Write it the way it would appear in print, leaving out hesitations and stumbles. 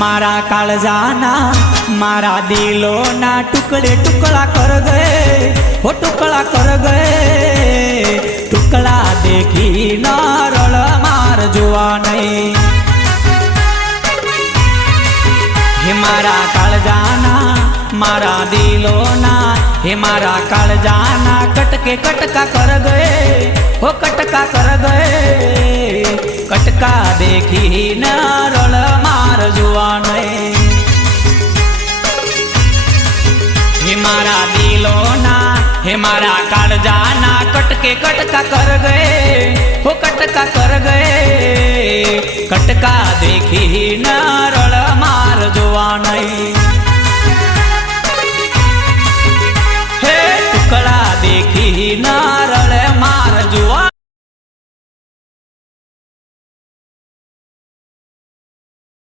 मारा काळजाना मारा दिलोना टुकड़े टुकड़ा कर गए हो टुकड़ा कर गए टुकड़ा देखी न रड़ मार जुआ नहीं हे मारा काळजाना मारा दिलोना हे मारा काळजाना कटके कटका कर गए हो कटका कर गए कटका देखी न रड़ मार जुआ नहीं हे मारा दिलोना हे मारा काळजाना कटके कटका कर गए हो कटका कर गए कटका देखी न रड़ मार जुआ नहीं।